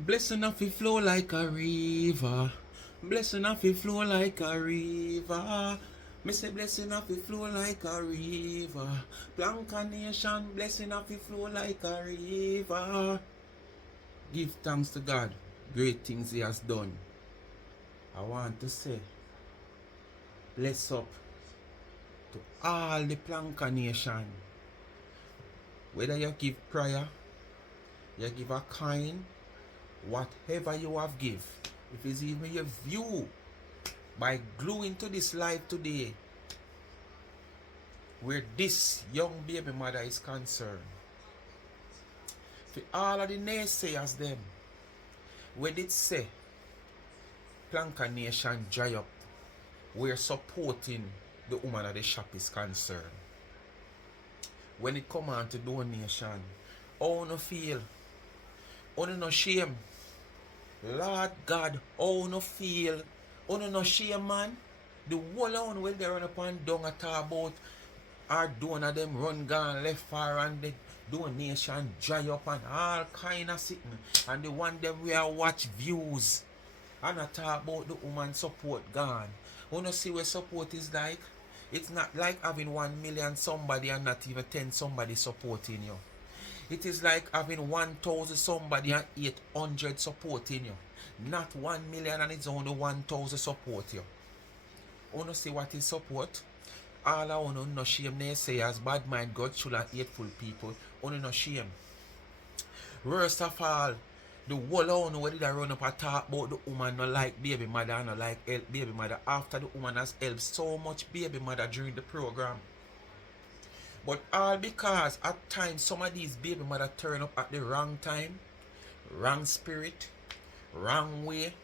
Blessing off it flow like a river. Blessing off it flow like a river. Me say blessing off it flow like a river. Blanca nation, blessing off it flow like a river. Give thanks to God. Great things He has done. I want to say, bless up to all the Planka nation. Whether you give prayer, you give a coin, whatever you have give. If it's even your view by gluing to this life today, where this young baby mother is concerned. For all of the naysayers them, where did say Planka Nation dry up, we're supporting the woman of the shop is concerned. When it come on to donation, how no feel? How no shame? Lord God, how no feel? How no shame, man? The whole on when they run up and down and talk about our donor them run gone left far and the donation dry up and all kind of sitting. And the one them we are watch views and I talk about the woman support gone. Wanna see what support is like? It's not like having 1 million somebody and not even 10 somebody supporting you. It is like having 1,000 somebody and 800 supporting you. Not 1 million and it's only 1,000 support you. Wanna see what is support? All I wanna no shame naysayers, bad mind, God, should and hateful people. Only no shame. Worst of all, the whole on where did I run up and talk about the woman no like baby mother and no like help baby mother after the woman has helped so much baby mother during the program. But all because at times some of these baby mother turn up at the wrong time, wrong spirit, wrong way.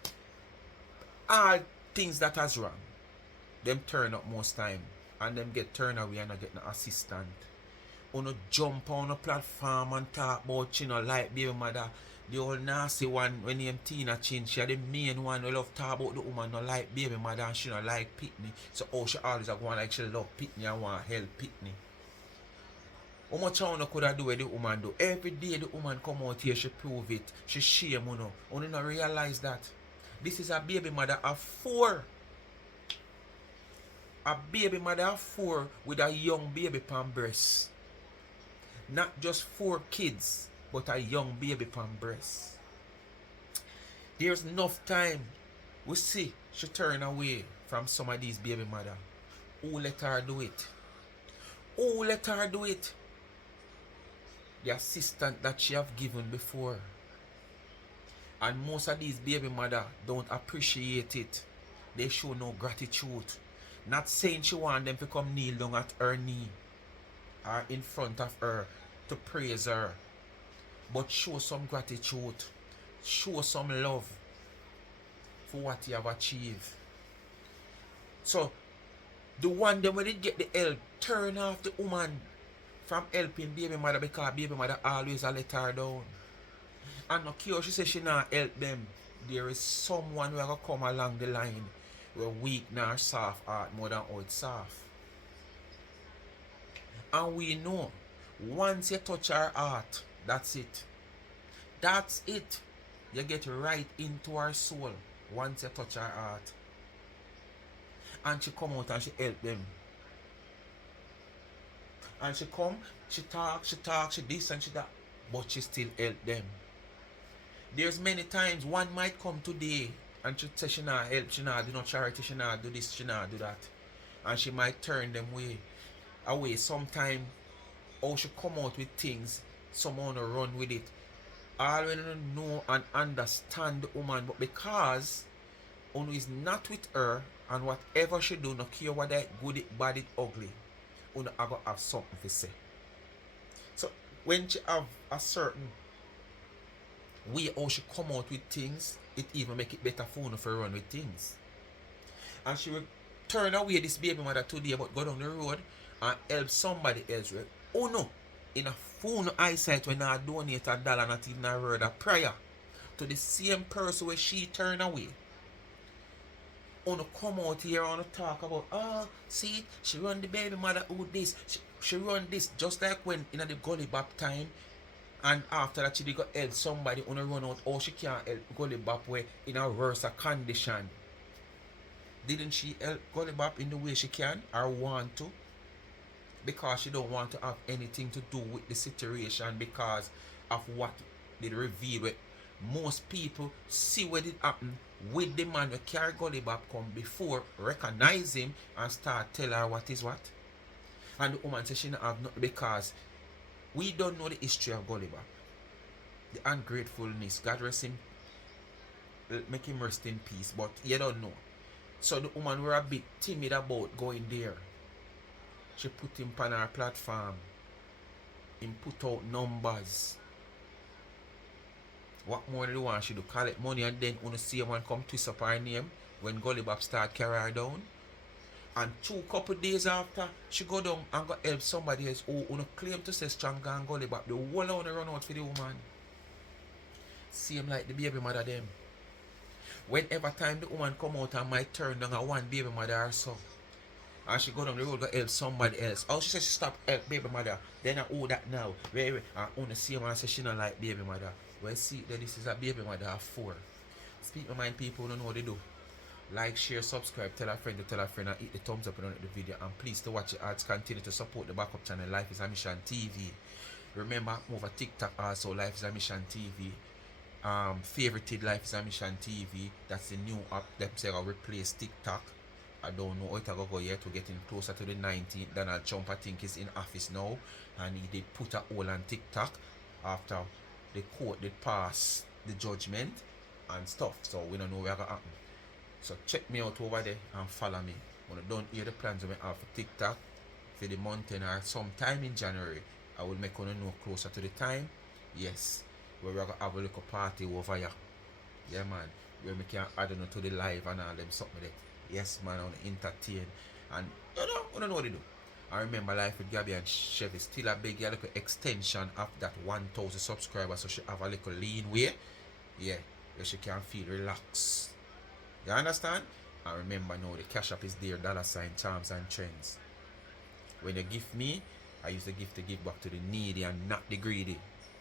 All things that has wrong. Them turn up most time. And them get turned away and not get no assistant. Uno jump on a platform and talk about you know like baby mother. The old nasty one when named Tina Chin, she the main one who love talk about the woman no like baby mother and she no like Pitney. So she always go on like she love Pitney and want help Pitney. How much I could have do with the woman do? Every day the woman come out here, she prove it. She shame you know. Only not realize that. This is a baby mother of 4. A baby mother of 4 with a young baby pan breast. Not just 4 kids, but a young baby pan breast. There's enough time. We see she turn away from some of these baby mother. Who let her do it? Who let her do it? The assistant that she have given before. And most of these baby mother don't appreciate it. They show no gratitude. Not saying she want them to come kneel down at her knee or in front of her to praise her. But show some gratitude. Show some love for what you have achieved. So, the one them when they get the help, turn off the woman from helping baby mother because baby mother always a let her down. And no care she says she not help them. There is someone who will come along the line where weak nor soft heart more than how it's soft. And we know once you touch her heart, that's it. That's it. You get right into her soul once you touch her heart. And she come out and she help them. And she come, she talk, she this and she that. But she still help them. There's many times one might come today and she say she not help, she not do no charity, she not do this, she not do that. And she might turn them away. Sometime or she come out with things, someone will run with it. All we don't know and understand the woman, but because Ono is not with her and whatever she do, no care whether good it, bad it, ugly, Ono have something to say. So when she have a certain way how she come out with things, it even make it better for Ono to run with things. And she will turn away this baby mother today but go down the road and help somebody else with Ono in a phone eyesight when I donate $1, not even a word of prayer to the same person where she turn away. Ono come out here and talk about, see, she run the baby mother who this, she run this, just like when in the gully bap time, And after that, she did go help somebody on a run out, or she can't help Gully Bop way in a worse condition. Didn't she help Gully Bop in the way she can or want to? Because she don't want to have anything to do with the situation because of what they reveal with. Most people see what did happen with the man who carry Gully Bop come before, recognize him and start tell her what is what. And the woman says she don't have nothing because we don't know the history of Gully Bop. The ungratefulness, God rest him, make him rest in peace, but you don't know. So the woman were a bit timid about going there. She put him on her platform. Him put out numbers. What more do you want she do? Collect money and then when you see one come twist up her name when Gully Bop start carry her down. And couple days after, she go down and go help somebody else who claim to say strong and Gully Bop. The whole want to run out for the woman. Same like the baby mother them. Whenever time the woman come out and might turn down a one baby mother or so. And she go down the road go help somebody else. Oh, she says she stop help baby mother. Then I owe that now. And on the same one say she don't like baby mother. Well, see that this is a baby mother of 4. Speak my mind, people don't know what they do. Like, share, subscribe, tell a friend to tell a friend, and hit the thumbs up on the video. And please to watch the ads, continue to support the backup channel Life is a Mission TV. Remember, move over TikTok also, Life is a Mission TV. Favorited Life is a Mission TV. That's the new app that say I'll replace TikTok. I don't know how it will go yet. We're getting closer to the 19th. Donald Trump, I think, is in office now. And he did put a hole on TikTok after the court did pass the judgment and stuff. So we don't know what's going to happen. So check me out over there and follow me. When I don't hear the plans we have for TikTok for the month or sometime in January, I will make you know closer to the time. Yes, we're going to have a little party over here. Yeah, man. Where we can add on to the live and all them something like that. Yes, man, I want to entertain. And you know, I don't know what to do. I remember Life with Gabby and Chevy still a big little extension of that 1,000 subscribers, so she have a little lean way. Yeah, where she can feel relaxed. You understand? And remember now the cash app is there, $ Charms and Trends. When you give me, I use the gift to give back to the needy and not the greedy.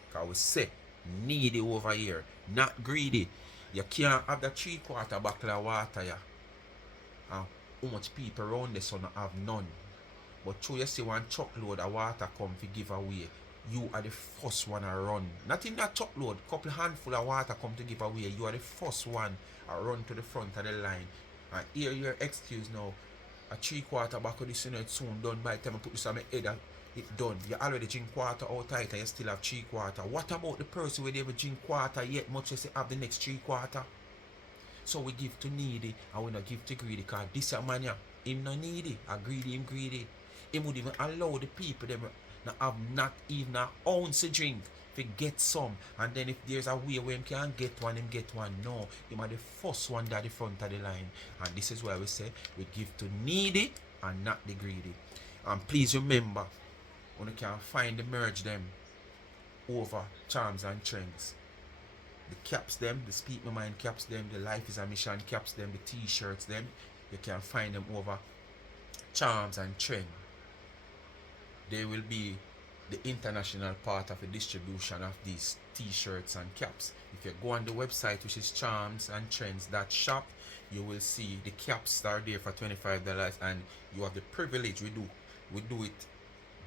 Because we say needy over here, not greedy. You can't have the 3/4 bottle of water, yeah. And how much people around the sun have none. But through you see one truckload of water come to give away, you are the first one to run. Not in that truckload, couple handful of water come to give away, you are the first one to run to the front of the line. And here your excuse now, a 3/4 back of this soon done by the time I put this on my head, it's done. You already drink quarter out tight and you still have 3/4. What about the person who never drink quarter yet much as they have the next 3/4? So we give to needy and we not give to greedy, because this a man, him not needy, a greedy, him greedy. He would even allow the people them not have not even an ounce of drink to get some, and then if there's a way where him can get one, him get one. No, him are the first one at the front of the line. And this is why we say we give to needy and not the greedy. And please remember, when you can find the merge them over Charms and Trends. The caps them, the Speak My Mind caps them, the Life is a Mission caps them, the t-shirts them, you can find them over Charms and Trend. They will be the international part of the distribution of these t-shirts and caps. If you go on the website, which is charmsandtrends.shop, you will see the caps are there for $25, and you have the privilege, we do it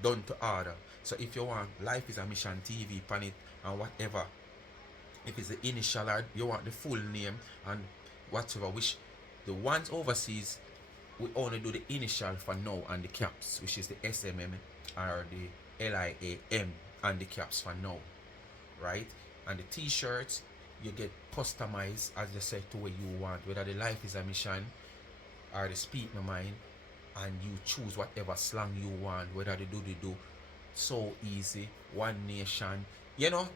done to order. So if you want Life is a Mission TV pan it and whatever, if it's the initial or you want the full name and whatever, which the ones overseas we only do the initial for now, and the caps, which is the SMM or the LIAM, and the caps for now, right? And the t-shirts you get customized as you said to what you want, whether the Life is a Mission or the Speak My Mind, and you choose whatever slang you want, whether they do so easy, one nation, you know.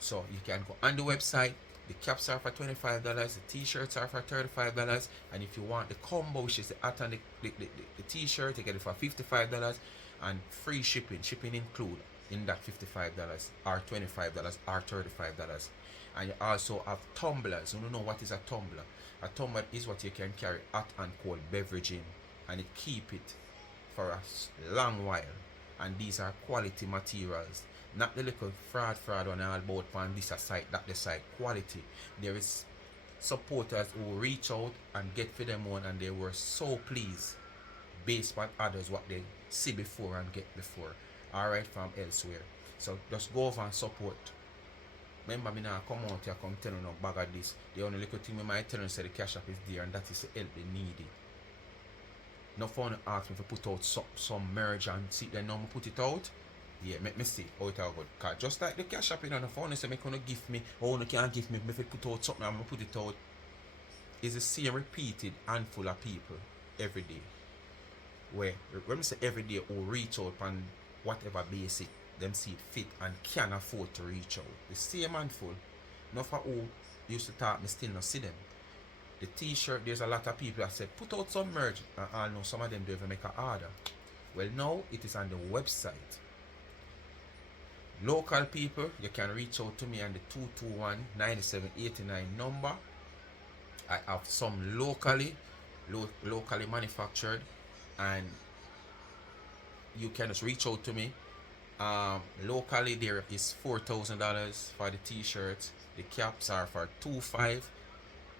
So you can go on the website. The caps are for $25, the t-shirts are for $35, and if you want the combo, which is the hat and the t-shirt, you get it for $55, and free shipping include in that $55 or $25 or $35. And you also have tumblers. You don't know what is a tumbler. A tumbler is what you can carry hot and cold beverage in, and it keep it for a long while. And these are quality materials. Not the little fraud on all about on this site, that the site. Quality. There is supporters who reach out and get for them one, and they were so pleased based on others what they see before and get before. Alright, from elsewhere. So just go over and support. Remember me now come out here come tell you no bag of this. The only little thing we might tell you say the cash app is there, and that is the help they need it. No fun ask me to put out some merge and see then now put it out. Yeah, make me see how it all good. Cause just like the cash app in on the phone, they say me gonna give me, or you can't give me, if I put out something I'm gonna put it out. Is the same repeated handful of people every day. Where when I say every day who reach out on whatever basic them see it fit and can afford to reach out. The same handful. Not for who used to talk, me still not see them. The t-shirt, there's a lot of people that say put out some merch, and I know some of them don't even make an order. Well, now it is on the website. Local people, you can reach out to me on the 221-9789 number. I have some locally manufactured, and you can just reach out to me. Locally there is $4,000 for the t-shirts. The caps are for $2,500.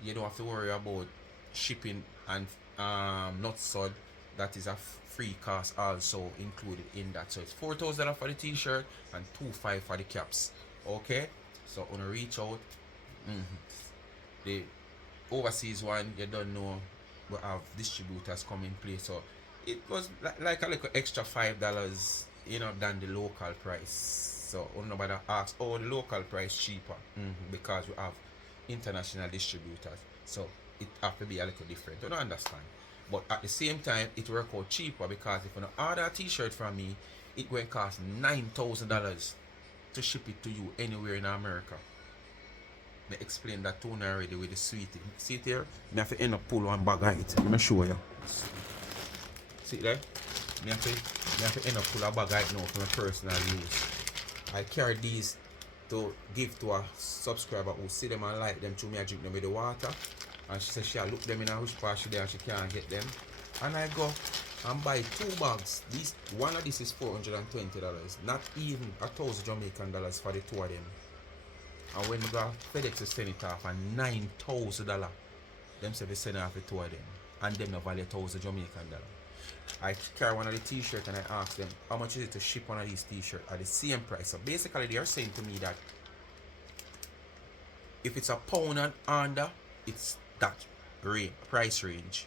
You don't have to worry about shipping and not sod. That is a free cost also included in that. So it's $4,000 for the t-shirt and $2,500 for the caps. Okay, so on a reach out. The overseas one, you don't know, we have distributors come in place. So it was like a little extra $5, you know, than the local price. So nobody asks, oh, the local price cheaper, because we have international distributors. So it have to be a little different. You don't understand. But at the same time, it work out cheaper, because if you order a t-shirt from me, it going to cost $9,000 to ship it to you anywhere in America. I explain that to you already with the sweetie. See it here? I have to end up pull one bag of it. Let me show you. See it there? I have to end up pull a bag of it now for my personal use. I carry these to give to a subscriber who see them and like them to me. I drink them with the water. And she says she look them in a which part she there and she can't get them. And I go and buy 2 bags. One of this is $420. Not even $1,000 for the 2 of them. And when we go FedEx to send it off and $9,000. Them say they send off the 2 of them. And them no value $1,000. I carry one of the t-shirts and I ask them how much is it to ship one of these t-shirts at the same price. So basically they are saying to me that if it's £1 and under, it's that price range.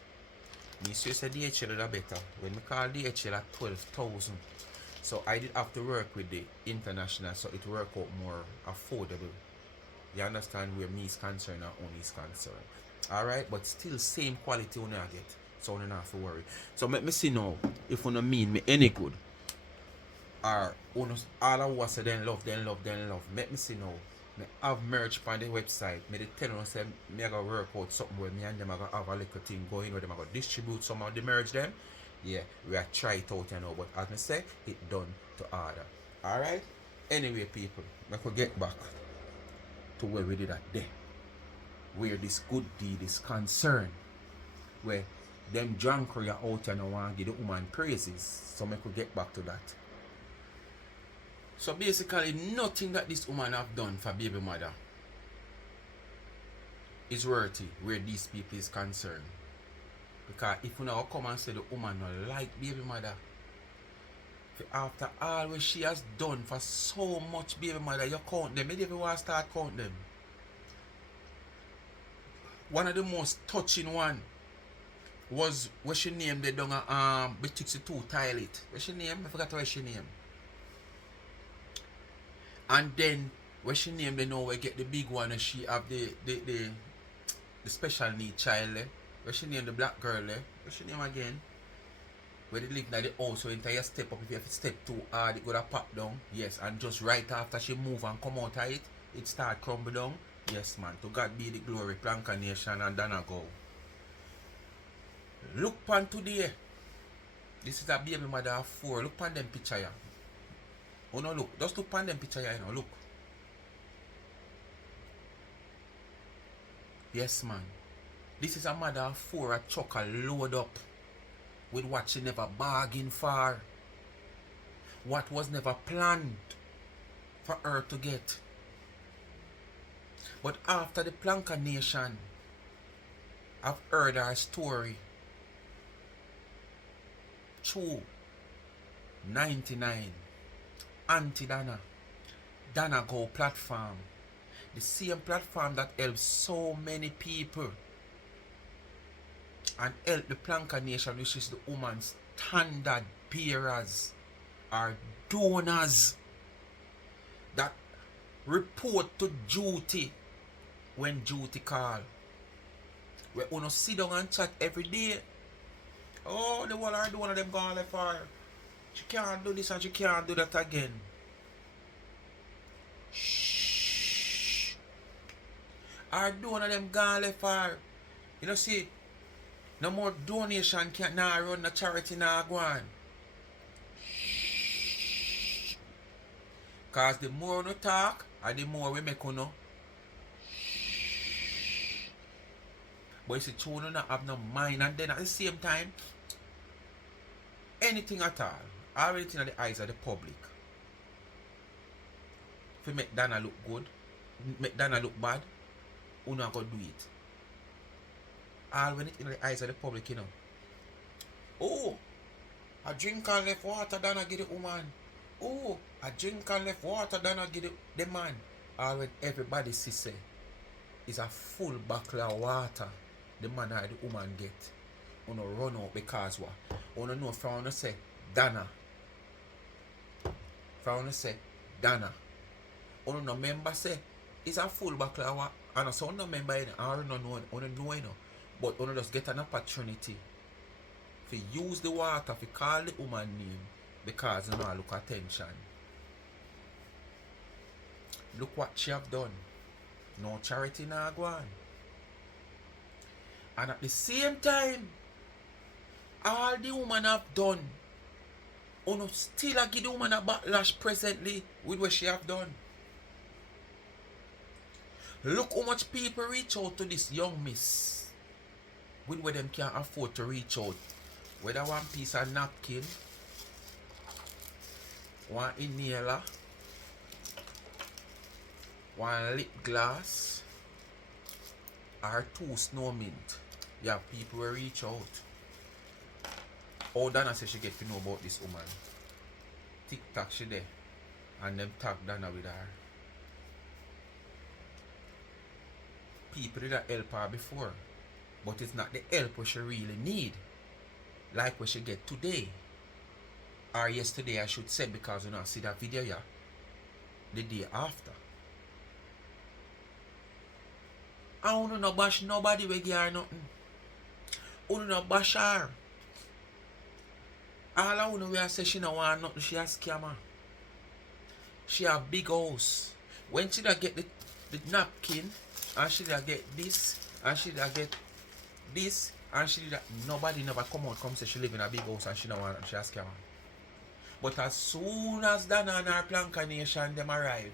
Me say DHL are better. When we call DHL at 12,000. So I did have to work with the international, so it work out more affordable. You understand where me is concerned and only is concerned. Alright, but still same quality when I get. So I don't have to worry. So let me see now if you don't mean me any good. Or all of us say then love. Let me see now. I have merch on the website. Me tell you say me gonna work out something where me and them are gonna have a little thing going where them are gonna distribute some of the merch them. Yeah, we are try it out, you know, but as I say, it done to order. Alright? Anyway, people, I could get back to where we did that day. Where this good deed is concerned. Where them drunkery are out and I want to give the woman praises. So I could get back to that. So basically, nothing that this woman have done for Babymother is worthy where these people is concerned. Because if you now come and say the woman not like Babymother, after all what she has done for so much Babymother, you count them. Maybe you want to start count them. One of the most touching one was what she named the down betwixt the 2 toilet. What she named? I forgot what she named. And then when she named the now we get the big one and she have the special need child there. Where she named the black girl there. Where she name again? Where they live in the house, so until you step up, if you have to step too hard, it gonna pop down. Yes, and just right after she move and come out of it start crumble down. Yes man, to God be the glory, Planka Nation and Donna go. Look pan today. This is a Babymother of 4. Look pan them picture here. Oh no, look. Just look pan them picture here, you know. Look. Yes, man. This is a mother of 4 a truck a load up with what she never bargained for. What was never planned. for her to get. But after the Planka Nation have heard her story through 99, Aunty Donna go platform. The same platform that helps so many people and help the Planka Nation, which is the woman's standard bearers or donors that report to duty when duty call. We wanna sit down and chat every day. Oh, the one are the one of them gone left fire. She can't do this and she can't do that again. Shh. Or do one of them gone left fire. You know, see, no more donation can't now run the charity now go on. Shh. Cause the more we talk, and the more we make you know. But you see, children don't have no mind, and then at the same time, anything at all, everything in the eyes of the public. If you make Donna look good, make Donna look bad, you not gonna do it. All when it in the eyes of the public, you know. Oh, a drink and left water, Donna give the woman. Oh, a drink and left water, Donna give the man. All when everybody see say, is a full bottle of water the man or the woman get. You know, run out because what? You know if I want to say Donna. If I want to say Donna. You know member say it's a full bottle of water. And so you know member it, I don't know, you know. But you know just get an opportunity to use the water to call the woman name because you know I look attention. Look what she have done. No charity now go on. And at the same time, all the woman have done, you know, still a give the woman a backlash presently with what she have done. Look how much people reach out to this young miss with what them can afford to reach out. Whether one piece of napkin, one inhaler, one lip gloss, or 2 snow mint. Yeah, people will reach out. Oh, Donna says she get to know about this woman. TikTok she there. And them tag Donna with her. People did help her before. But it's not the help what she really need. Like what she get today. Or yesterday I should say, because you know see that video yeah. The day after. I don't know bash nobody we give her nothing. I don't know bash her. All I know we are say she no want nothing, she a scammer. She have big house. When she da get the napkin, and she da get this, and she da get this, and she da nobody never come out come say she live in a big house and she no want she a scammer. But as soon as Donna and her Planka Nation them arrive,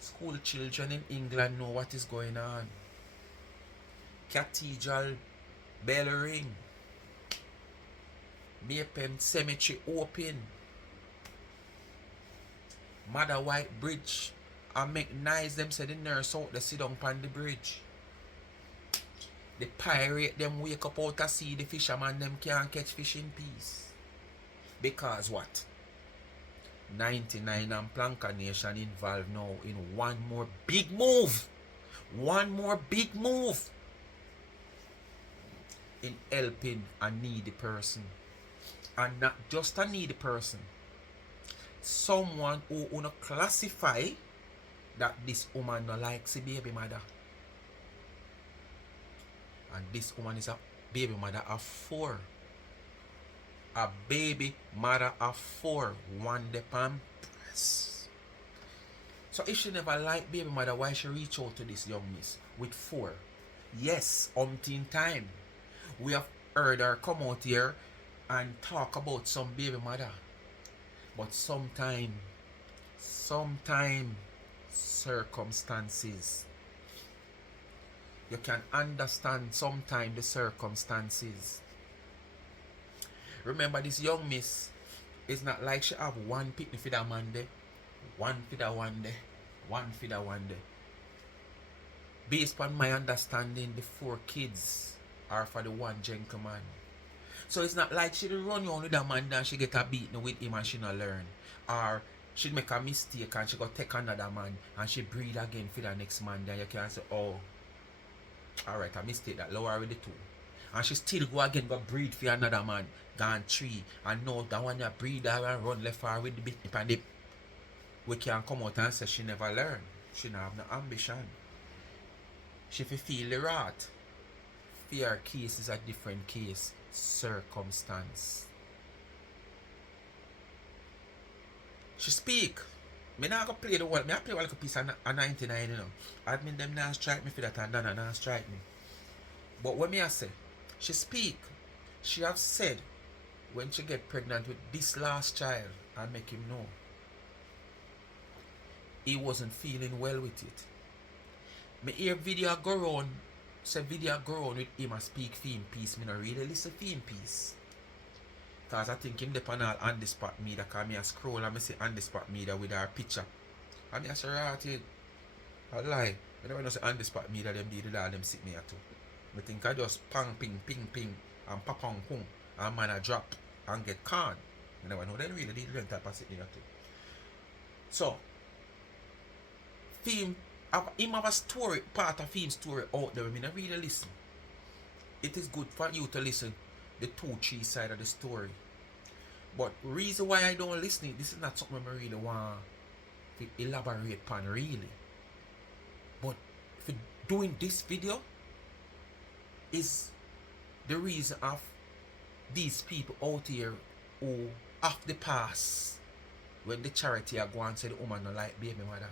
school children in England know what is going on. Cathedral bell ring. Maypem cemetery open. Mother White Bridge. And make nice them say the nurse out they sit down on the bridge. The pirate them wake up out to see the fisherman them can't catch fish in peace. Because what? 99 and Planka Nation involved now in one more big move. One more big move. In helping a needy person. And not just a needy person. Someone who wanna classify that this woman no likes a baby mother. And this woman is a baby mother of 4. A baby mother of 4. One the pampers. So if she never liked baby mother, why she reach out to this young miss with 4? Yes, umpteen time. We have heard her come out here and talk about some baby mother. But sometime circumstances. You can understand sometimes the circumstances. Remember this young miss It's not like she have one pitney for that man there, one for that one there, one for that one there. Based on my understanding, the 4 kids are for the one gentleman. So it's not like she run on with that man and she get a beating with him and she not learn. Or she make a mistake and she go take another man and she breed again for the next man. Then you can say, oh, alright, a mistake that lower with the 2. And she still go again, go breed for another man, gone 3. And now that one that breed her and run left her with the bit and the, we can come out and say she never learn. She not have no ambition. She feel the wrath. Fear case is a different case. Circumstance. She speak. Me not go play the world. Me I play like a piece of 99, you know. Admin them now strike me for that and Donna now strike me. But what me I say, she speak. She have said when she get pregnant with this last child, I make him know he wasn't feeling well with it. Me hear video go round, say video go round with him and speak for him peace. Me not really listen for him peace. Cause I think him dep on all on the spot media, cause me a scroll and me see on the spot media with our picture. And me a say right it. I lie. I never know say on the spot media them did all them sit me at too. Me think I just pang ping ping ping and papang pung and man a drop and get con. You never know they really did them type of sit me at too. So him have a story, part of his story out there. I mean, I really listen. It is good for you to listen the 2-3 side of the story. But reason why I don't listen, this is not something I really want to elaborate upon really. But for doing this video is the reason of these people out here who have the pass when the charity are going to say the woman not like Babymother.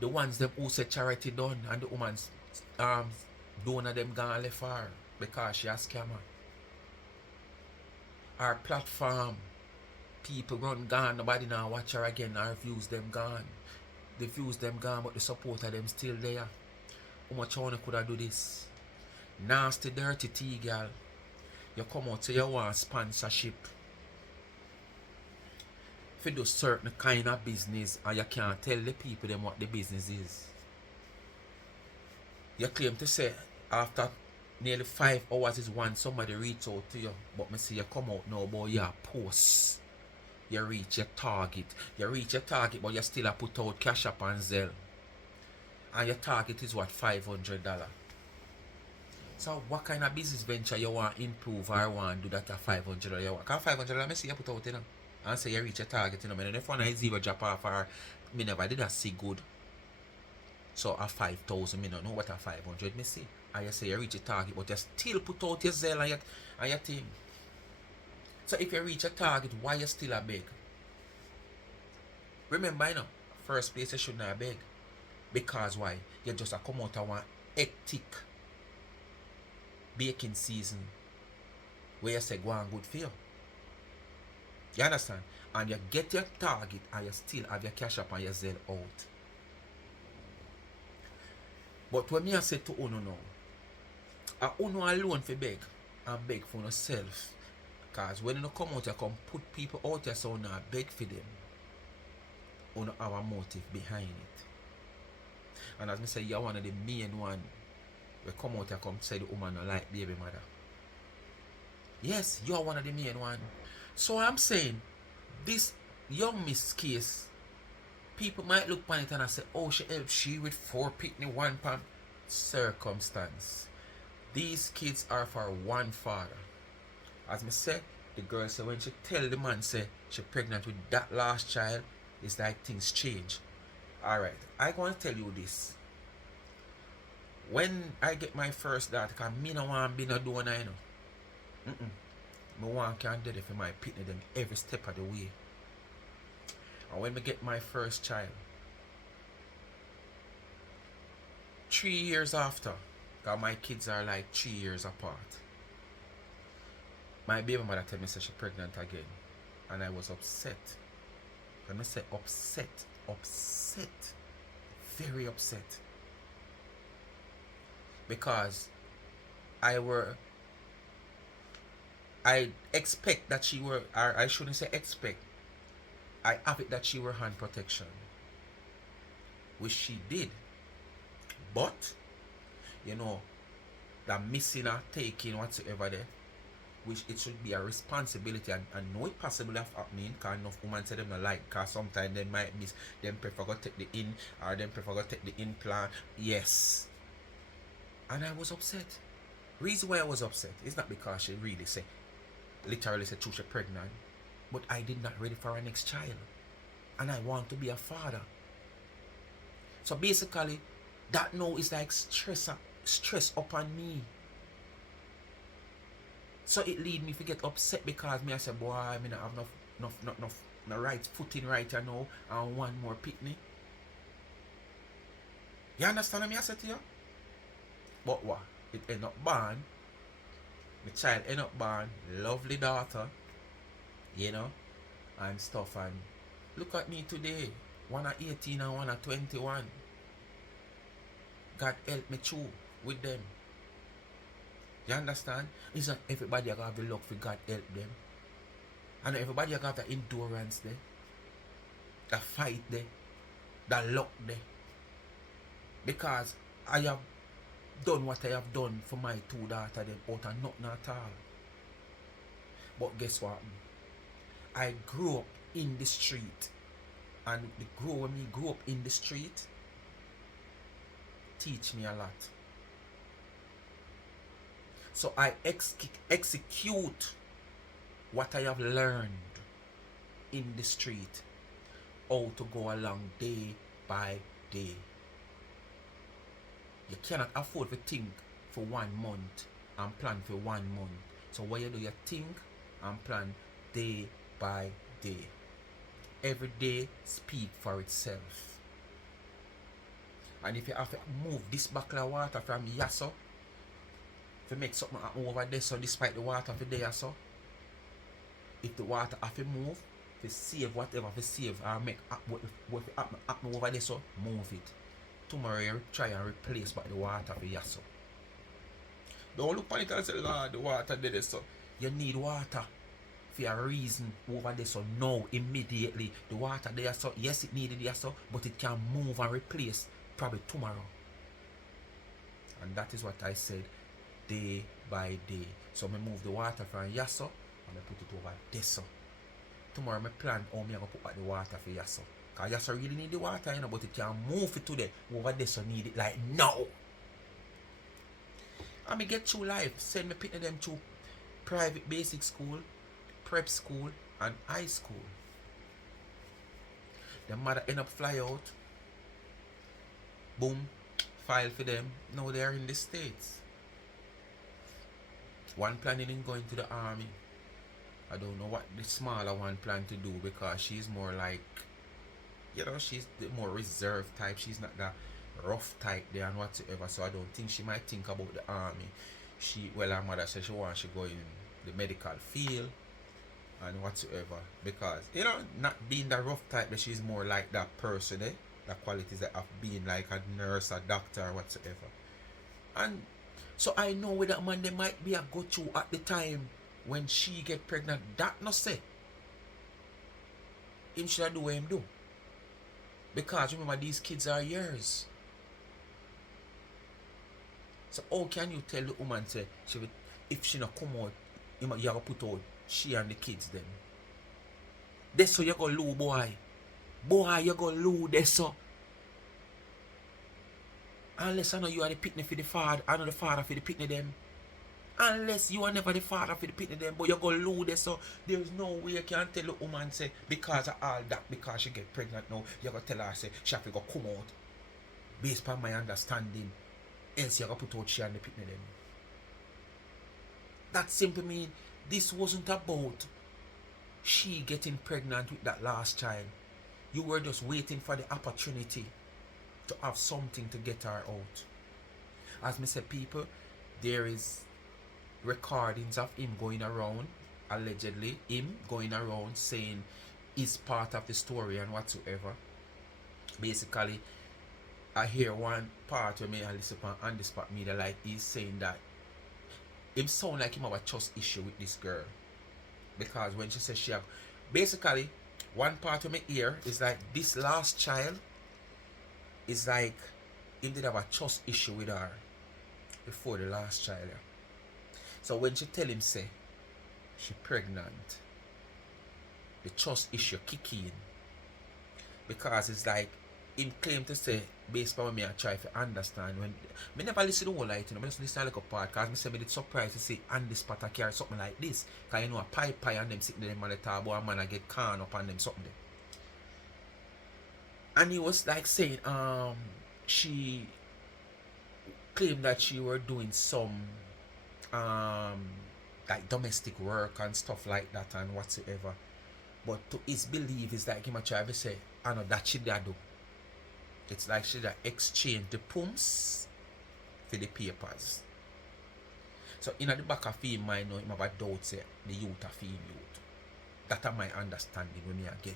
The ones them who say charity done and the woman's donor them gone left her because she a scammer. Our platform, people run gone, nobody now watch her again, our views them gone. The views them gone but the support of them still there. How much honor could I do this? Nasty dirty tea girl. You come out say you want sponsorship. If you do certain kind of business and you can't tell the people them what the business is. You claim to say after nearly 5 hours is when somebody reach out to you. But me see you come out now about your post. You reach your target. You reach your target but you still have put out Cash App and Zelle. And your target is what? $500. So what kind of business venture you want to improve or want to do that at $500 you want? Because $500 me see you put out, you know. And say you reach your target, you know. And if one is zero drop off or me never did that see good. So a 5,000 me don't know what a 500 me see. And you say you reach your target but you still put out your Zelle and your thing. So if you reach your target, why you still a beg? Remember, you know, first place you shouldn't have beg. Because why? You just a come out of one hectic baking season where you say go on good for you. You understand? And you get your target and you still have your Cash App and your Zelle out. But when me I say to Uno now, Uno alone for beg and beg for yourself. Because when you come out, you come put people out there so you beg for them. Uno have a motive behind it. And as I say, you're one of the main one. We come out and come say the woman not like Babymother. Yes, you're one of the main one. So I'm saying, this young miss case, people might look upon it and I say, oh, she helped she with 4 pitney, 1 pound. Circumstance. These kids are for one father. As me say, the girl say when she tell the man say she pregnant with that last child, it's like things change. Alright, I want to tell you this. When I get my first daughter, because me no want to be no donor, you know. Me want can do it for my pitney them every step of the way. And when me get my first child, 3 years after, because my kids are like 3 years apart, my baby mother tell me say she pregnant again. And I was upset. When I say upset, very upset. Because I were I expect that she were, or I shouldn't say expect, I have it that she were hand protection, which she did. But, you know, the missing or taking whatsoever there, which it should be a responsibility, and know it possibly have happening, because enough women say them not like, because sometimes they might miss, them prefer go take the in, or them prefer go take the implant. Yes. And I was upset. Reason why I was upset is not because she really said, literally said she's pregnant, but I did not ready for our next child. And I want to be a father. So basically, that now is like stress upon me. So it lead me to get upset, because me I say, boy, I mean I have no right footing right here now, and one more pitney. You understand what me I say to you? But what? It end up born. My child end up born, lovely daughter, you know, and stuff. And look at me today. One at 18 and one at 21. God help me through with them. You understand? It's not everybody are going to have the luck for God help them. And everybody are going to have the endurance there. The fight there. The luck there. Because I have done what I have done for my two daughters them out of nothing at all. But guess what? I grew up in the street. And when me grew up in the street, teach me a lot. So I execute what I have learned in the street, how to go along day by day. You cannot afford to think for 1 month and plan for 1 month. So what you do, you think and plan day by day. Every day speak for itself. And if you have to move this bucket of water from Yasso, to make something happen over there, so despite the water for there, so if the water have to move, to save whatever, to save or make what happen over there, so move it. Tomorrow you try and replace back the water for Yasso. Don't look on it and say, Lord, the water there, so you need water for a reason over there, so now immediately the water there, so yes, it needed there, so but it can move and replace probably tomorrow. And that is what I said, day by day. So I move the water from Yasso and I put it over there, so tomorrow I plan how I'm going to put back the water for Yasso. Because Yasso really need the water, you know, but it can move it today. Over there, so need it like now. And me get through life. Send me picking them to private basic school, prep school, and high school. The mother end up fly out. Boom. File for them. Now they are in the States. One planning in going to the army. I don't know what the smaller one plan to do, because she's more like, you know, she's the more reserved type. She's not the rough type there and whatsoever. So I don't think she might think about the army. Her mother said she wants to go in the medical field and whatsoever. Because, you know, not being the rough type, but she's more like that person, eh? The qualities that of being like a nurse, a doctor, or whatsoever. And so I know with that man, there might be a go through at the time when she get pregnant. That no say him should do what him do. Because remember, these kids are yours. So how can you tell the woman say if she not come out, you have to put out she and the kids then? That's so you go lose, boy. Boy, you go lose that's so. Unless I know you are the pitney for the father, I know the father for the pitney them. Unless you are never the father for the pitney them, but you go lose there, so there's no way you can tell the woman say because of all that, because she get pregnant now, you gotta tell her say she have to go come out. Based on my understanding, else you gotta put out she and the pitney them. That simply means this wasn't about she getting pregnant with that last child. You were just waiting for the opportunity to have something to get her out. As me said, people, there is recordings of him going around, allegedly, him going around saying he's part of the story and whatsoever. Basically, I hear one part where me I listen on the spot media, like he's saying that him sound like him have a trust issue with this girl. Because when she says she have, basically, one part of my ear is like this last child is like him did have a trust issue with her before the last child. Yeah. So when she tell him say she pregnant, the trust issue kick in. Because it's like him claim to say, based on what me I try to understand, when me never listen to the whole light, you know, I just listen to like a part, because me say me did surprised to see Andy Spot carry something like this. Because you know a pie and them sitting there on the table and man I get can up on them something there. And he was like saying she claimed that she were doing some like domestic work and stuff like that and whatsoever. But to his belief is like him a try to say, I know that she did do. It's like she did exchange the pumps for the papers. So in the back of him mind now him have a doubt say the youth are him youth. That is my understanding when I get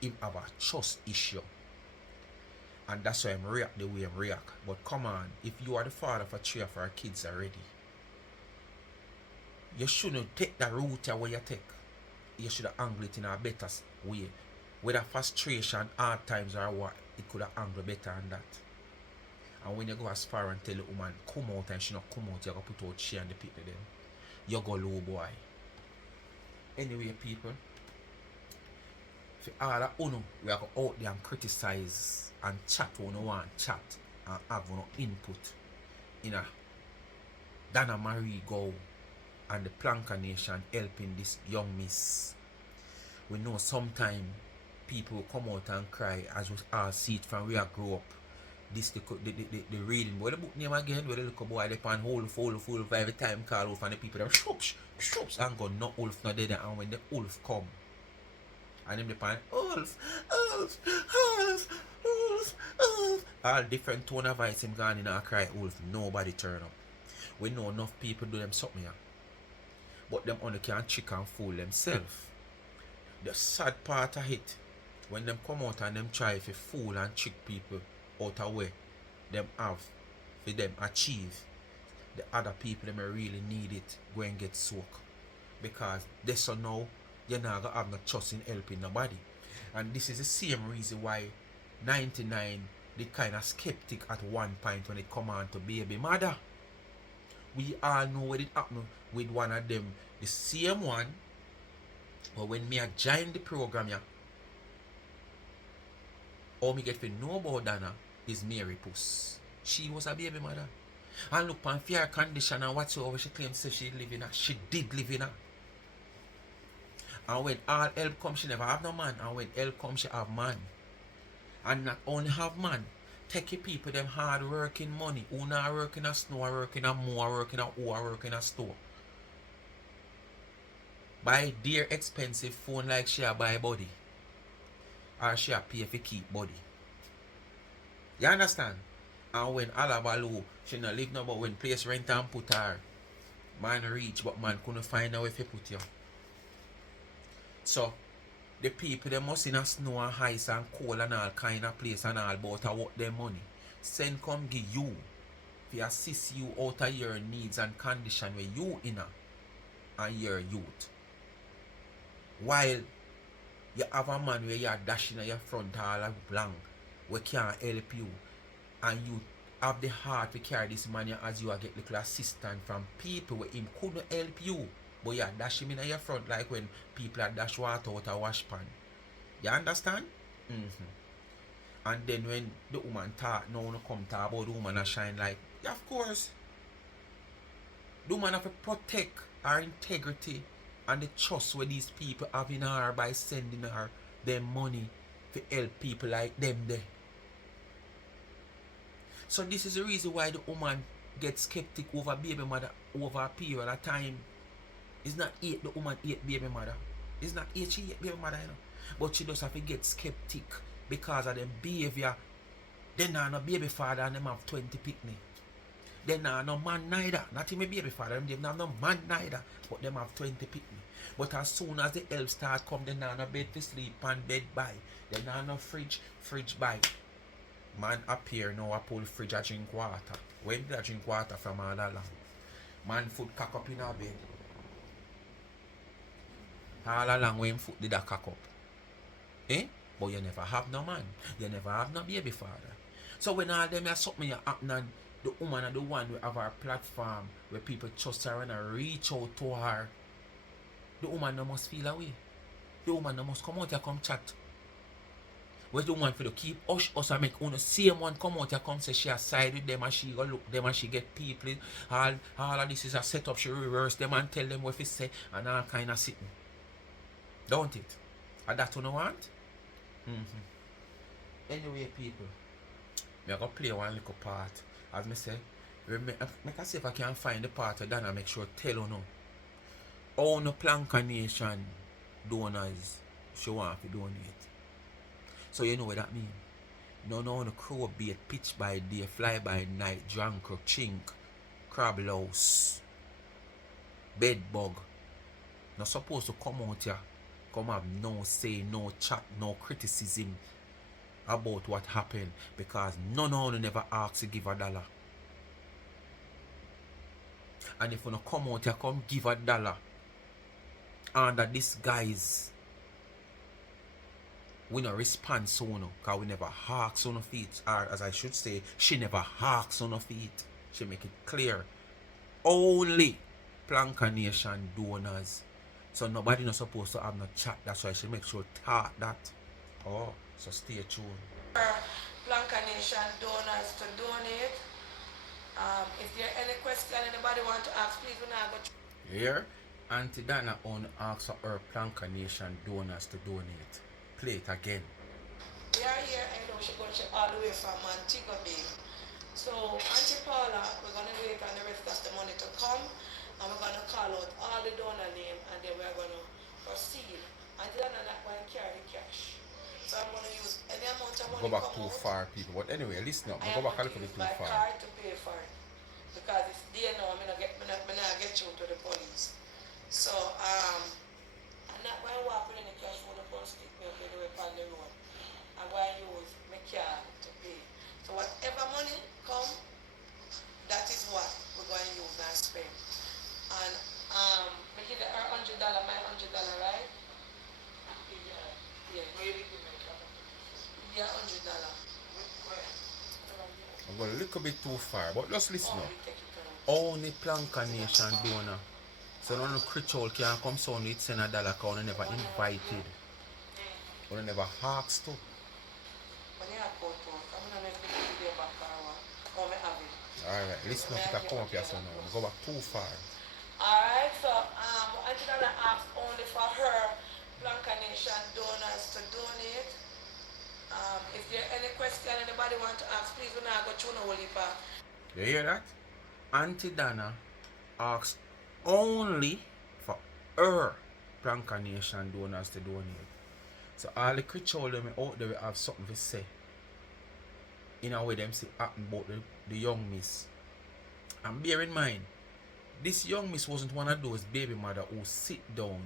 him have a trust issue. And that's why I'm react the way I'm react. But come on, if you are the father for 3 of our kids already, you shouldn't take the route where you take. You should have angled it in a better way. Whether frustration, hard times or what, it could have angled better than that. And when you go as far and tell the woman, come out and she not come out, you got to put out she and the people them. You go low boy. Anyway, people, for all that uno, we are go out there and criticize and chat when you want chat and have no input in a Donna Marie go and the Planka Nation helping this young miss. We know sometimes people will come out and cry as we all see it from where I grew up. This the reading. What the book name again? Where the little boy they pan whole every time call wolf and the people them shoops and go no wolf not dead and when the wolf come and them they pan wolf all different tone of voice him gone in and cry wolf. Nobody turn up. We know enough people do them something here. But them only can trick and fool themselves. The sad part of it, when them come out and them try to fool and trick people out of way, them have for them achieve, the other people them really need it go and get soaked. Because they so now you're not gonna have no trust in helping nobody. And this is the same reason why 99 did kind of skeptic at one point when it come on to Babymother. We all know what it happened with one of them, the same one. But when me a join the program, yeah, all me get to know about Donna is Mary Puss. She was a Babymother. And look on fair condition and whatsoever she claims she live in her. She did live in her. And when all help comes, she never have no man. And when help comes, she have man. And not only have man, take your people them hard working money. Who not work in a snow, work in a moor, work in a who work in a store. Buy dear expensive phone like she a buy body. Or she a pay for keep body. You understand? And when Alabalu, she not live no but when place rent and put her. Man reach but man couldn't find a way to put you. So the people they must in a snow and ice and cold and all kind of place and all about to work their money. Send come give you to assist you out of your needs and condition where you in a and your youth. While you have a man where you are dashing at your front all along, we can't help you, and you have the heart to carry this man as you are get little assistance from people where him couldn't help you, but you are dashing in your front like when people are dash water out a wash pan. You understand? And then when the woman talk, now no come talk about the woman a shine like, yeah, of course. The woman have to protect her integrity and the trust where these people have in her by sending her their money to help people like them there. So this is the reason why the woman gets skeptic over Babymother over a period of time. It's not hate the woman hate Babymother. It's not hate she hate Babymother, you know. But she just have to get skeptic because of them behavior. They not no baby father and them have 20 picnic. They not no man neither. Not even baby father, them have no man neither. But them have 20 picnic. But as soon as the help start come, they not no bed to sleep and bed by. They not no fridge by. Man appear now I pull fridge a drink water. When did I drink water from all along? Man foot cock up in our bed. All along when him foot did a cock up. Eh? But you never have no man. You never have no baby father. So when all them are something you happen and the woman are the one who have our platform where people trust her and reach out to her, the woman no must feel away. The woman no must come out and come chat. Where's the woman for to keep us and make on the same one come out and come say she side with them and she go look them and she get people. All of this is a setup. She reverse them and tell them what to say and all kind of sitting. Don't it? And that you know want? Anyway, people, me I go play one little part. As me say, make I see if I can find the part of Donna make sure tell you know. All the Planka Nation donors she want to donate. So you know what that mean? No the crow bait, pitch by day, fly by night, drunk, chink, crab louse, bed bug. Not supposed to come out here, come have no say, no chat, no criticism about what happened because none of them never asked to give $1. And if you don't come out here, come give $1 under this guys, we no respond soon because we never hawks on her feet. Or as I should say, she never hawks on her feet. She make it clear. Only Planka Nation donors. So nobody not supposed to have no chat. That's why she make sure talk that. Oh, so stay tuned. Planka Nation donors to donate. If there any question anybody want to ask, please do not go. Here, Aunty Donna on asks for her Planka Nation donors to donate. Play it again. We are here, I know she's going to all the way from Montego Bay. So, Auntie Paula, we're going to wait on the rest of the money to come, and we're going to call out all the donor name, and then we're going to proceed. Auntie Donna not going to carry cash. So I'm going to use any amount of money. Go back too far, people. But anyway, listen up. Go back a little bit too far. I have to pay for it. Because it's there now, I'm not get you to the police. So, I'm not going to walk with any cash for the police stick me up anyway on the road. I'm going to use my card to pay. So whatever money come, that is what we're going to use and spend. And we give her $100, my $100, right? Yeah. Yeah, $100. I'm going a little bit too far, but just listen up. Only Planka Nation donor. So none of the creature can come sound with $10 because they never invited. They never asked to. Alright, listen up, it come up here so now. Go back too far. Alright, so Auntie Donna asked only for her Planka Nation donors to donate. If there any question anybody want to ask, please do not go through no holy path. You hear that? Auntie Donna asked only for her Planka Nation donors to donate. So all the creatures them out there will have something to say. In a way them say happen about the young miss. And bear in mind, this young miss wasn't one of those baby mother who sit down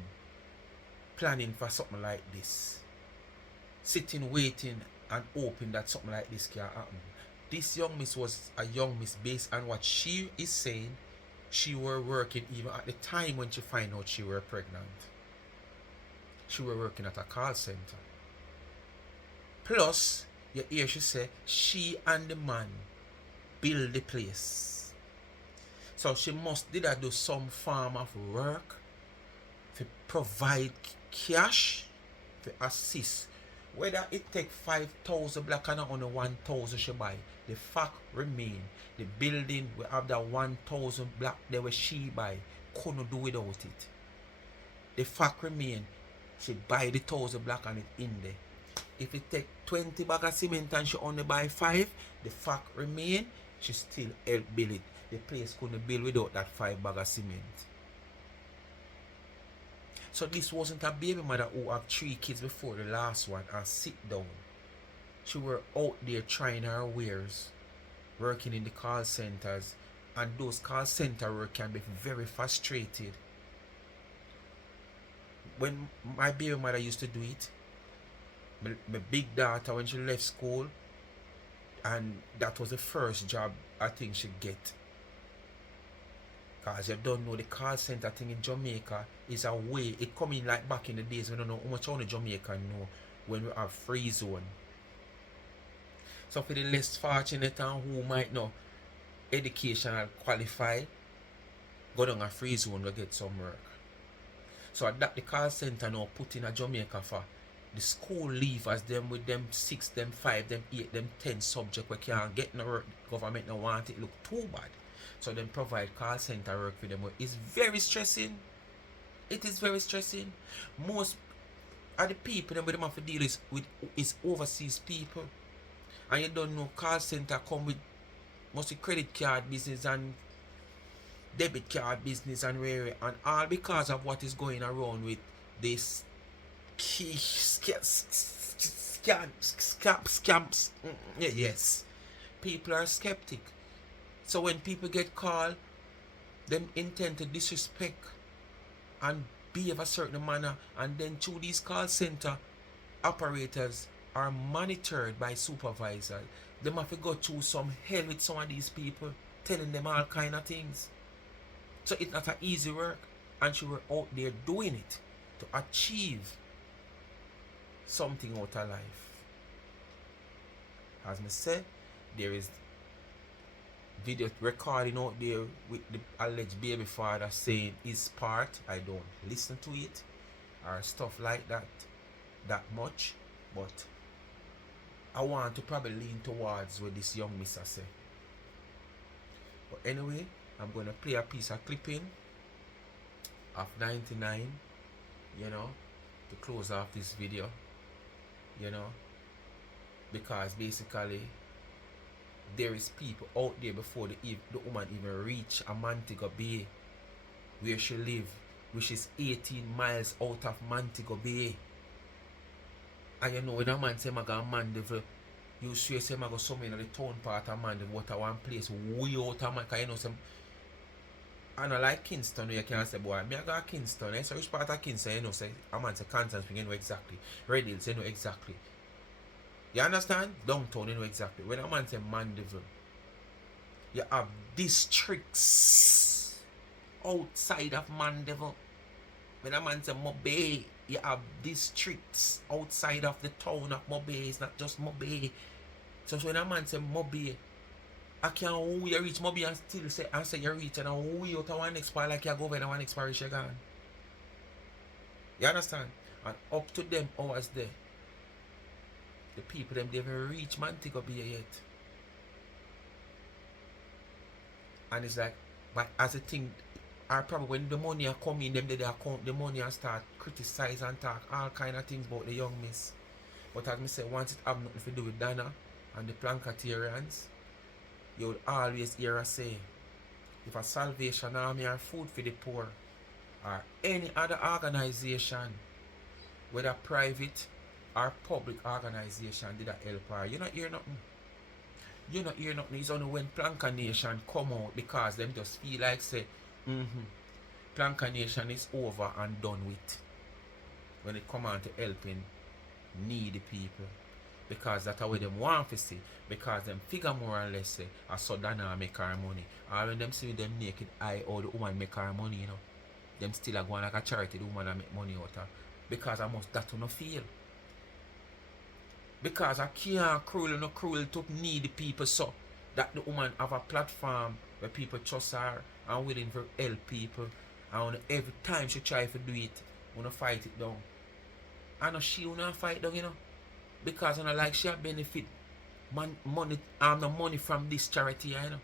planning for something like this. Sitting, waiting and hoping that something like this can happen. This young miss was a young miss based on what she is saying. She were working even at the time when she find out she were pregnant. She were working at a call center. Plus, you hear she say she and the man build the place. So she must did do some form of work to provide cash to assist. Whether it take 5,000 black and only 1,000 she buy, the fact remain. The building we have that 1,000 black there where she buy couldn't do without it. The fact remain. She buy the 1,000 black and it in there. If it take 20 bag of cement and she only buy 5, the fact remain, she still help build it. The place couldn't build without that 5 bag of cement. So this wasn't a baby mother who had 3 kids before the last one and sit down. She were out there trying her wares, working in the call centers, and those call center work can be very frustrated. When my baby mother used to do it, my big daughter when she left school, and that was the first job I think she get. Because you don't know the call center thing in Jamaica is a way. It coming like back in the days. We don't know how much only Jamaica know when we have free zone. So for the less fortunate and who might know educational qualify, go down a free zone to get some work. So that the call center now put in a Jamaica for the school leavers them with them 6, them 5, them 8, them 10 subject we can't get no work. Government no want it look too bad. So them provide call center work for them. It's very stressing. It is very stressing. Most of the people them with them have to deal with is overseas people. And you don't know call center come with mostly credit card business and debit card business and all because of what is going around with this scams. Yes, people are skeptic. So when people get called, them intend to disrespect and behave a certain manner, and then through these call center operators are monitored by supervisors. Them have to go through some hell with some of these people, telling them all kind of things. So it's not an easy work, and she were out there doing it to achieve something out of life. As I said, there is video recording out there with the alleged baby father saying his part. I don't listen to it or stuff like that much, but I want to probably lean towards what this young miss say. But anyway, I'm going to play a piece of clipping of 99, you know, to close off this video, you know, because basically there is people out there before the woman even reach a Montego Bay where she live, which is 18 miles out of Montego Bay. And you know when a man say I go Mandeville, you swear say I go somewhere in the town part of Mandeville, what a one place way out of Mandeville. You know some, I know like Kingston where you can say boy, me I go to Kingston, so which part of Kingston you know say a man say Kansas you know exactly. Red Hills you know exactly. You understand? Downtown you know exactly. When a man say Mandeville, you have districts outside of Mandeville. When a man say Mobay, you have districts outside of the town of Mobay. It's not just Mobay. So when a man say Mobay, I can't who you reach Mobay and still say you reach and who you out of one expire like you go over and one expiration gone. You understand? And up to them hours there, the people them they haven't reached Montego Bay yet. And it's like, but as a thing, or probably when the money are coming, them they account the money and start criticize and talk all kind of things about the young miss. But as I say, once it have nothing to do with Donna and the Plancatarians, you would always hear us say, if a Salvation Army or Food for the Poor or any other organization, whether private or public organization, did that help her, you not hear nothing. You not hear nothing. It's only when Planka Nation come out because them just feel like say, Planka Nation is over and done with. When it come on to helping needy people. Because that's how them want to see. Because them figure more or less say, I saw Donna make her money. Or when them see them naked eye or the woman make her money, you know. Them still are going like a charity, the woman that make money out of. Because I must that no feel. Because I can't cruel to needy people so that the woman have a platform where people trust her and willing to help people. And every time she try to do it, wanna fight it down. I know she wanna fight down, you know. Because I know like she benefit money the money from this charity, you know.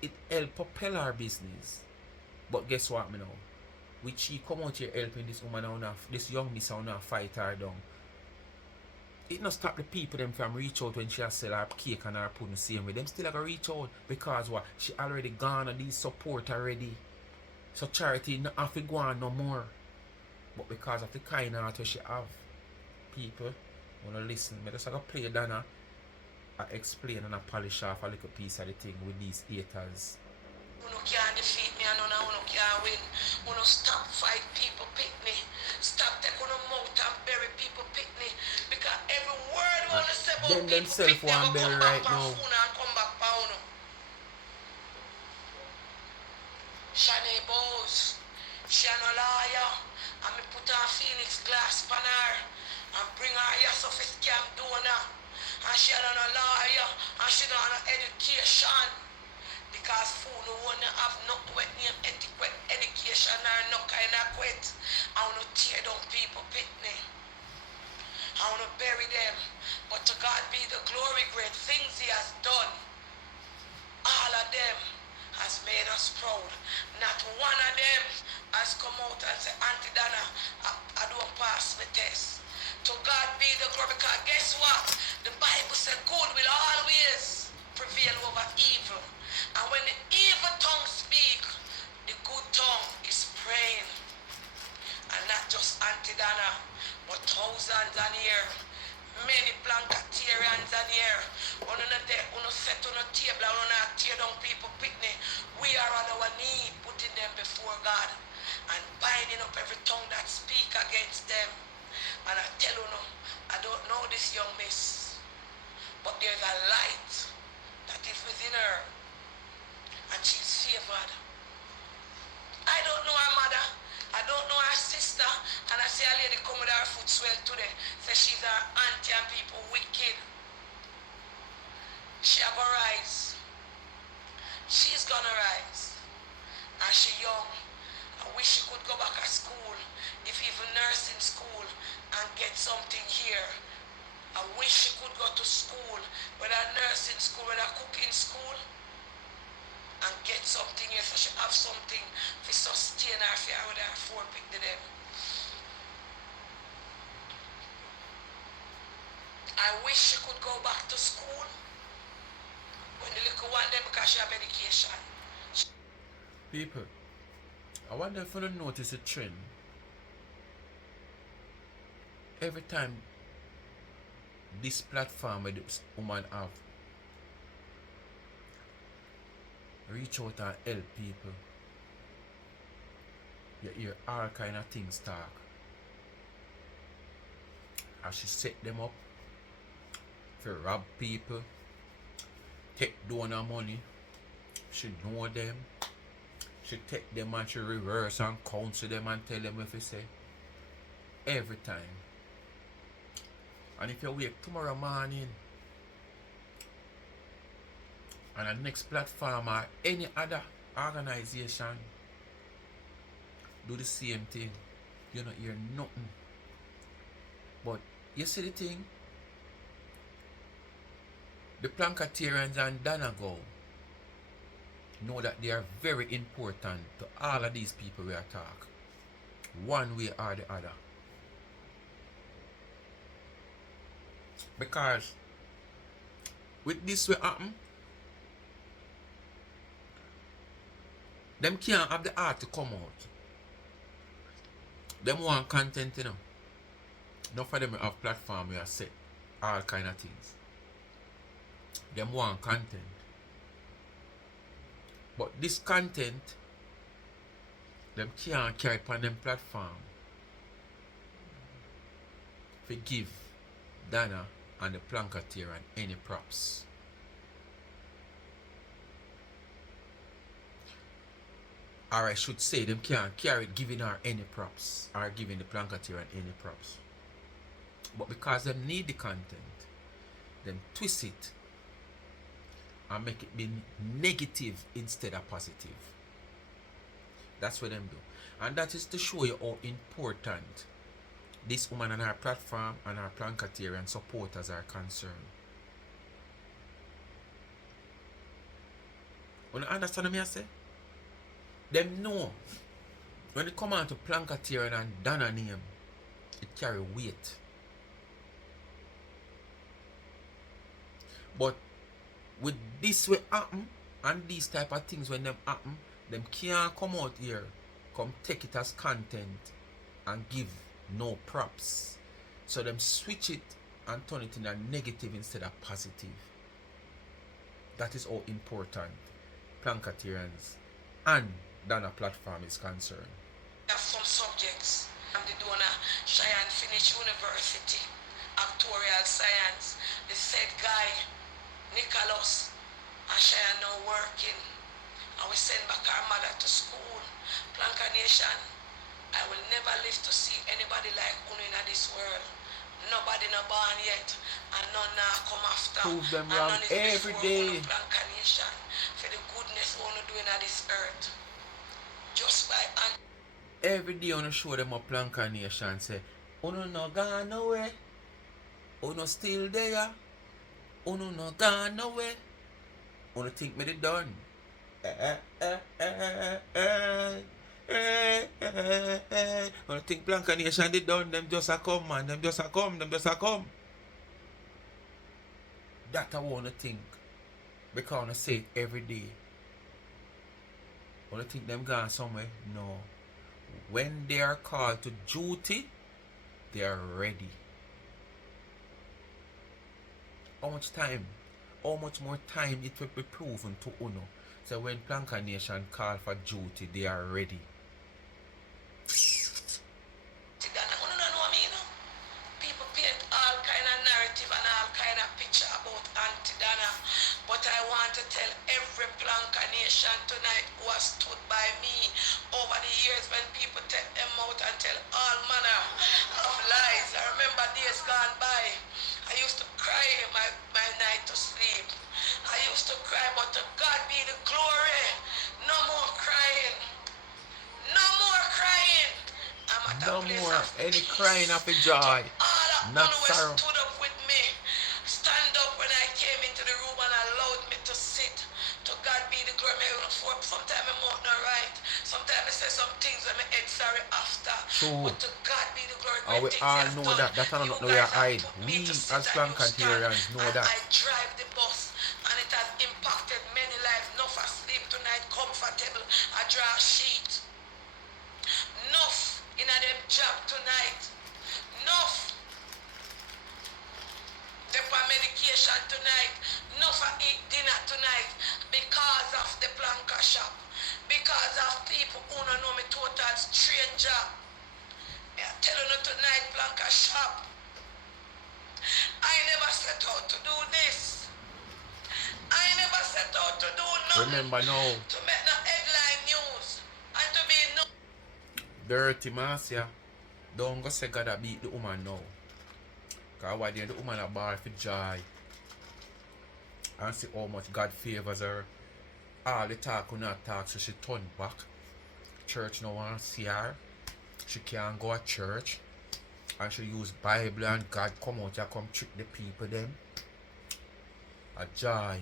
It help propel her business. But guess what me now? With she come out here helping this woman on this young miss on fight her down. It not stop the people them from reach out when she has sell her cake and her pudding same way. Them still gonna reach out because what? She already gone on these support already. So charity not have to go on no more. But because of the kind heart she have, people wanna listen. I just gonna play Donna. I explain and I polish off a little piece of the thing with these haters. Uno can't defeat me and uno can't win. Uno stop fight people pick me. Stop take uno mouth and bury people pick me. Because every word uno say about people pick me, I go come back right for now. phone and come back for uno. scam Donna. And she not a lawyer. And she not an education. Because fool no one have no wet name etiquette, education or no kind of quit. I want to tear down people pitney. I want to bury them. But to God be the glory, great things he has done. All of them has made us proud. Not one of them has come out and said, Aunty Donna, I don't pass my test. To God be the glory, because guess what? The Bible said good will always prevail over evil. And when the evil tongue speak, the good tongue is praying. And not just Aunty Donna, but thousands and here. Many Blancatarians and here. On a set on a table and on a tear down people picnic. We are on our knee, putting them before God and binding up every tongue that speak against them. And I tell you no, I don't know this young miss, but there's a light that is within her, and she's favored. I don't know her mother, I don't know her sister, and I see a lady come with her foot swell today, say she's her auntie and people wicked. She a gonna rise. She's gonna rise. And she young. I wish she could go back to school, if even nursing school, and get something here. I wish she could go to school, whether nursing school, whether cooking school, and get something here so she have something to sustain her for her with her four pick to them. I wish she could go back to school when the little one them because she have education. People, I wonder if you don't notice a trend. Every time this platform where this woman have reach out and help people, you hear all kind of things talk. And she set them up for rob people, take donor money. She know them. She take them and she reverse and counsel them and tell them if you say. Every time. And if you wake tomorrow morning and the next platform or any other organization do the same thing, you don't hear nothing. But you see the thing? The Blancatarians and Donna go know that they are very important to all of these people we are talking, one way or the other. Because with this will happen, them can't have the art to come out. Them want content, you know. Enough of them have platform where set all kind of things. Them want content. But this content, them can't carry upon them platform. Forgive Donna and the Blancatarian any props. Or I should say them can't carry giving her any props or giving the Blancatarian any props. But because them need the content, them twist it and make it be negative instead of positive. That's what them do. And that is to show you how important this woman and her platform and her Blancatarian supporters are concerned. You understand what I say? Them know when it come on to Blancatarian and Donna name, it carry weight. But with this way happen and these type of things when them happen, them can't come out here, come take it as content and give no props. So them switch it and turn it in a negative instead of positive. That is how important Blancatarians and Donna platform is concerned. Have some subjects. I'm the Donna Cheyenne finished university, actuarial science. The said guy, Nicholas, and Cheyenne now working. And we send back our mother to school. Blanca Nation, I will never live to see anybody like Uno in this world. Nobody no born yet, and none now come after. Prove them And wrong none is every before day. one plank a nation. For the goodness we wanna do in this earth. Just by Aunty. Every day on show them a plank nation say, Uno no gone nowhere. Uno still there. Uno no gone nowhere. Uno think me the done. Uno think plank nation they done. Them just a come, man. Them just a come. Them just a come. That I wanna think. Because I say it every day. Wanna think them gone somewhere? No. When they are called to duty, they are ready. How much time? How much more time it will be proven to Uno? So when Planka Nation call for duty, they are ready. Donna, you don't know me, you know? People paint all kind of narrative and all kind of picture about Aunty Donna. But I want to tell every Planka Nation tonight who has stood by me over the years when people take them out and tell all manner of lies. I remember days gone by. I used to cry my night to sleep. I used to cry, but to God be the glory. No more crying. No more crying. I'm at No a place more of any peace. crying of a joy, All of not one sorrow. stood up with me. Stand up when I came into the room and allowed me to sit. To God be the glory. Sometimes I'm not right. Sometimes I say some things when my head sorry after. True. But to God be the glory. And we Great things all he has know done. that. That's not You no we guys have hide. put We me to sit as and you stand. Plankantarians know And that. I drive the bus. And it has impacted many lives. Enough for sleep tonight, comfortable. I draw a sheet. Enough in a them job tonight. Enough. They for medication tonight. Enough for eat dinner tonight. Because of the planka shop. Because of people who don't know me total stranger. I tell you tonight, planka shop. I never set out to do this. I never set out to do nothing. Remember now. To make no headline news. And to be no. Dirty Marcia. Don't go say God a beat the woman now. Because why the woman a bar for joy. And see how much God favors her. All the talk will not talk, so she turn back. Church no want to see her. She can't go to church. And she use Bible and God come out and come trick the people them. A joy.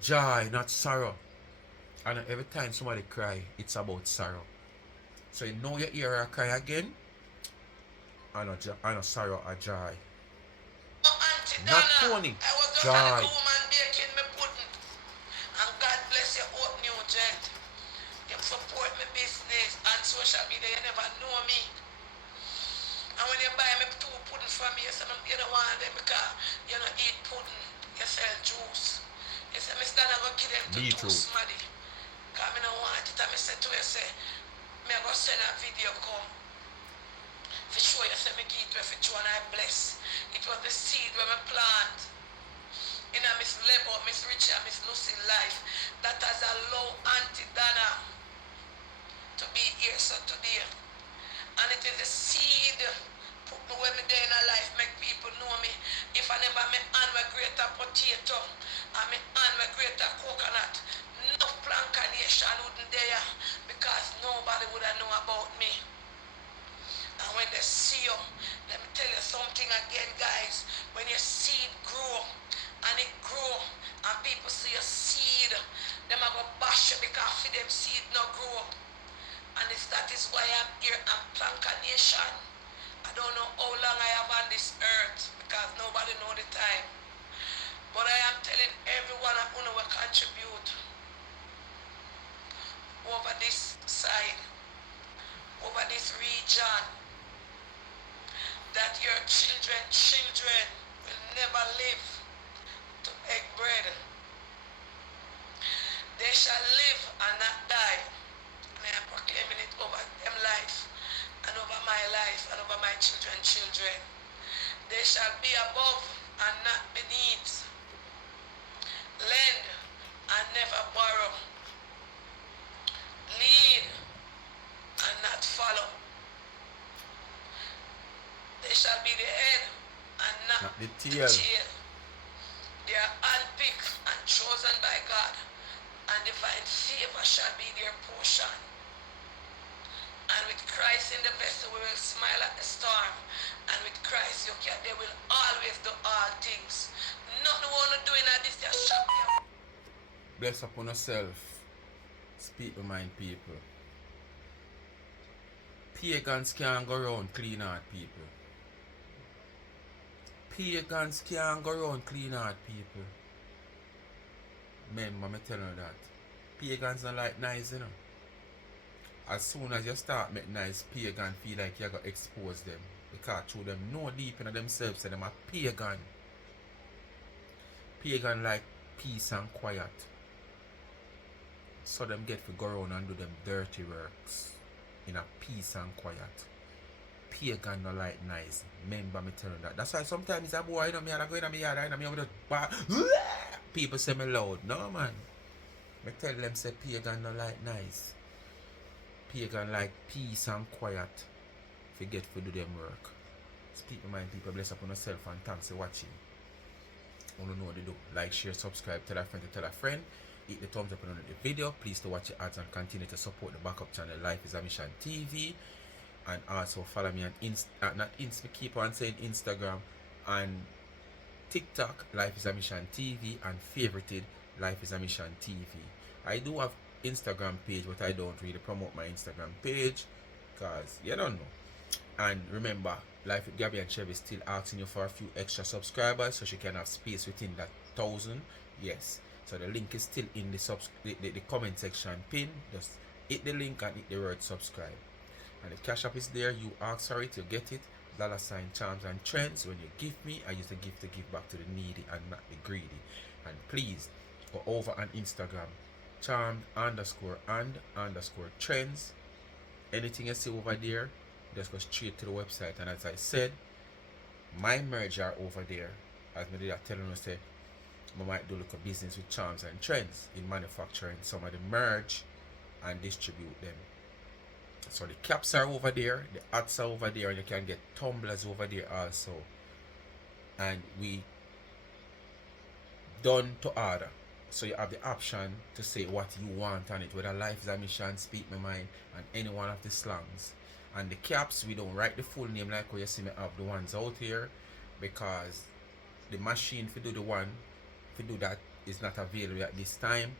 Joy, not sorrow. And every time somebody cry, it's about sorrow. So you know you hear her cry again. And a sorrow, a joy. Aunty Not Donna, Tony. I was just Joy. a woman baking me pudding. And God bless you, old new jet. You support my business and social media, you never know me. And when you buy me 2 pudding from me, you say you don't want them because you don't eat pudding, you sell juice. You say, Mr. Donna, go give them to Beetroot. two smaddy. Because I don't want it. And I say to you, say, me go send a video come. For sure, you say me give it to you for sure and I bless. It was the seed when I plant in a Miss Lebo, Miss Richie and Miss Lucy life that has allowed Aunty Donna to be here so today. And it is a seed put me where me there in a life, make people know me. If I never me hand me greater potato and me hand me greater coconut, no planka nation wouldn't there because nobody would have know about me. And when they see you, let me tell you something again, guys. When your seed grow and it grow and people see your seed, them are going to bash you because for them seed not grow. And that is why I'm here. I'm Planka Nation. I don't know how long I have on this earth because nobody know the time. But I am telling everyone who will contribute over this side, over this region, that your children will never live to beg bread. They shall live and not die. And I am proclaiming it over them life and over my life and over my children. They shall be above and not beneath. Lend and never borrow. Lead and not follow. They shall be the head and not not the the tail. tail. They are handpicked and chosen by God, and divine favor shall be their portion. And with Christ in the vessel, we will smile at the storm. And with Christ, they will always do all things. Nothing want to do in this, they shop you. Bless upon yourself. Speak the mind, people. Pagans can't go around clean heart, people. Pagans can't go around clean heart, people. Remember me telling you that. Pagans don't like nice, you know. As soon as you start making nice, pagan feel like you're going to expose them. Because through them know deep in themselves that them are pagan. Pagan like peace and quiet. So them get to go around and do them dirty works in a peace and quiet. Pagan no like nice. Remember me telling that. That's why sometimes a boy, you know, me I go in my yard, and me with bar. People say me loud. No man. Me tell them say pagan no like nice. Pagan like peace and quiet. Forget to do them work. Speak my mind, people. Bless upon yourself and thanks for watching. I don't know what to do. Like, share, subscribe, tell a friend to tell a friend. Hit the thumbs up on the video. Please to watch the ads and continue to support the backup channel Life is a Mission TV. And also follow me on keep on saying Instagram and TikTok Life is a Mission TV, and favorited Life is a Mission TV. I do have Instagram page, but I don't really promote my Instagram page because you don't know. And remember, Life with Gabby and Chevy is still asking you for a few extra subscribers so she can have space within that 1,000. Yes. So the link is still in the comment section pin. Just hit the link and hit the word subscribe. And the cash app is there. You ask for it, you get it. $ charms and trends. When you give me, I use the gift to give back to the needy and not the greedy. And please go over on Instagram, charmed_and_trends. Anything you see over there, just go straight to the website. And as I said, my merge are over there. As me did telling you, say I might do look a business with Charms and Trends in manufacturing some of the merge and distribute them. So the caps are over there, the hats are over there, and you can get tumblers over there also. And we done to order. So you have the option to say what you want on it, whether Life is a Mission, Speak My Mind, and any one of the slangs. And the caps, we don't write the full name like how you see me have the ones out here, because the machine to do the one, to do that is not available at this time.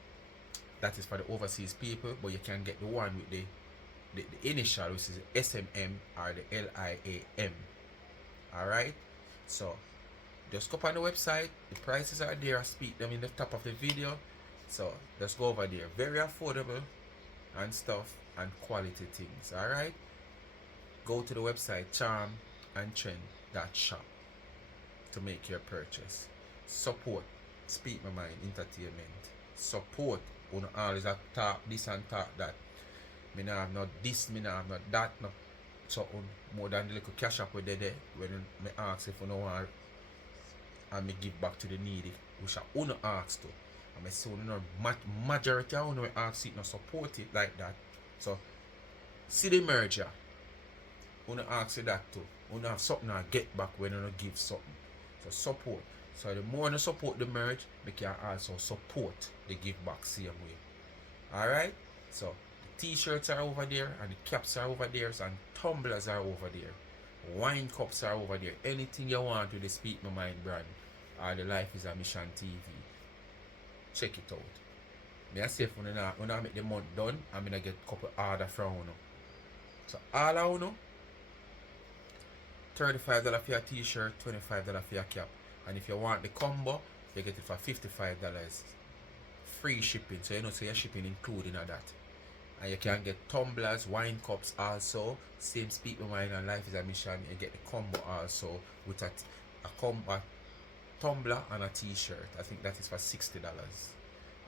That is for the overseas people, but you can get the one with the initial, which is SMM or the LIAM. Alright? So just go up on the website, the prices are there, I speak them in the top of the video. So just go over there. Very affordable and stuff and quality things. Alright? Go to the website charmandtrend.shop to make your purchase. Support Speak My Mind Entertainment. Support. You know, always talk this and talk that. Me nah have not this, me nah have not that, no something more than the little cash up with there when me ask if you know want and me give back to the needy, which I wanna ask to. And me say no majority I wanna ask it, no support it like that. So see the merger. Wanna ask you that too. Wanna have something to get back when you give something. So support. So the more you support the merge, we can also support the give back same way. Alright? So the t-shirts are over there, and the caps are over there, and tumblers are over there. Wine cups are over there. Anything you want with the Speak My Mind brand or the Life is a Mission TV. Check it out. Me I say when I make the month done, I'm gonna get a couple order from you. So all I know, $35 for your t-shirt, $25 for your cap. And if you want the combo, you get it for $55. Free shipping. So you know, so your shipping including that. And you can get tumblers, wine cups also. Same Speak My Mind and Life is a Mission. You get the combo also with a tumbler and a t-shirt. I think that is for $60.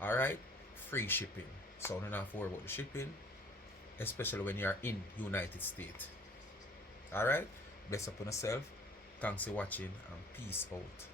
Alright? Free shipping. So don't have to worry about the shipping. Especially when you are in United States. Alright? Bless upon yourself. Thanks for watching and peace out.